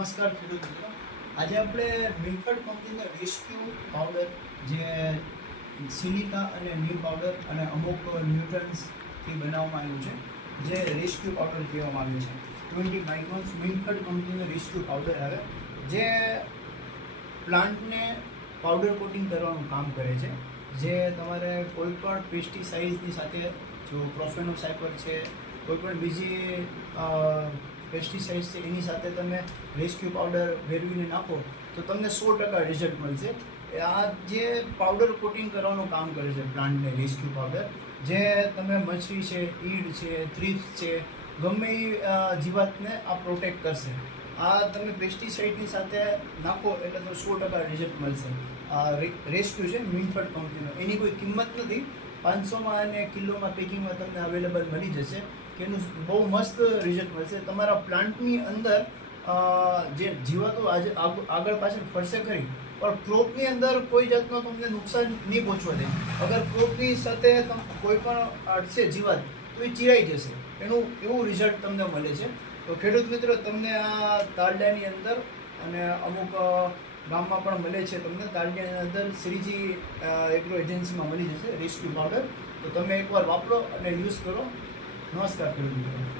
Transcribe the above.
નમસ્કાર ખેડૂત મિત્રો. આજે આપણે મિલફેડ કંપનીનો રેસ્ક્યુ પાવડર જે સિલિકા અને નીમ પાવડર અને અમુક ન્યુટ્રન્સથી બનાવવામાં આવ્યું છે, જે રેસ્ક્યુ પાવડર કહેવામાં આવ્યું છે. 20 માઇક્રોન્સ મિલફેડ કંપનીનો રેસ્ક્યુ પાવડર આવે, જે પ્લાન્ટને પાવડર કોટિંગ કરવાનું કામ કરે છે. જે તમારે કોઈ પણ પેસ્ટિસાઇડ્સની સાથે, જો પ્રોફેનોસાયપર છે, કોઈ પણ બીજી પેસ્ટિસાઇડ્સ છે, એની સાથે તમે રેસ્ક્યુ પાવડર ભેળવીને નાખો તો તમને 100% રિઝલ્ટ મળશે. આ જે પાવડર કોટિંગ કરવાનું કામ કરે છે પ્લાન્ટને રેસ્ક્યુ પાવડર, જે તમે મચ્છી છે, ઈડ છે, થ્રિપ્સ છે, ગમે એ જીવાતને આ પ્રોટેક્ટ કરશે. આ તમે પેસ્ટિસાઇડની સાથે નાખો એટલે તો 100% રિઝલ્ટ મળશે. આ રેસ્ક્યુ છે મિલફેડ કંપનીનો, એની કોઈ કિંમત નથી. 500માં અને કિલોમાં પેકિંગમાં તમને અવેલેબલ મળી જશે. કે એનું બહુ મસ્ત રિઝલ્ટ મળશે. તમારા પ્લાન્ટની અંદર જે જીવાતો આગળ પાછળ ફરશે ખરી, પણ ક્રોપની અંદર કોઈ જાતનો તમને નુકસાન નહીં પહોંચવા દે. અગર ક્રોપની સાથે કોઈ પણ અડશે જીવાત તો એ ચીરાઈ જશે. એનું એવું રિઝલ્ટ તમને મળે છે. તો ખેડૂત મિત્રો, તમને આ તારડાની અંદર અને અમુક ગામમાં પણ મળે છે. તમને તારડાની અંદર શ્રીજી એગ્રો એજન્સીમાં મળી જશે રેસ્ક્યુ પાવડર. તો તમે એકવાર વાપરો અને યુઝ કરો. નમસ્કાર ખેડૂત મિત્રો.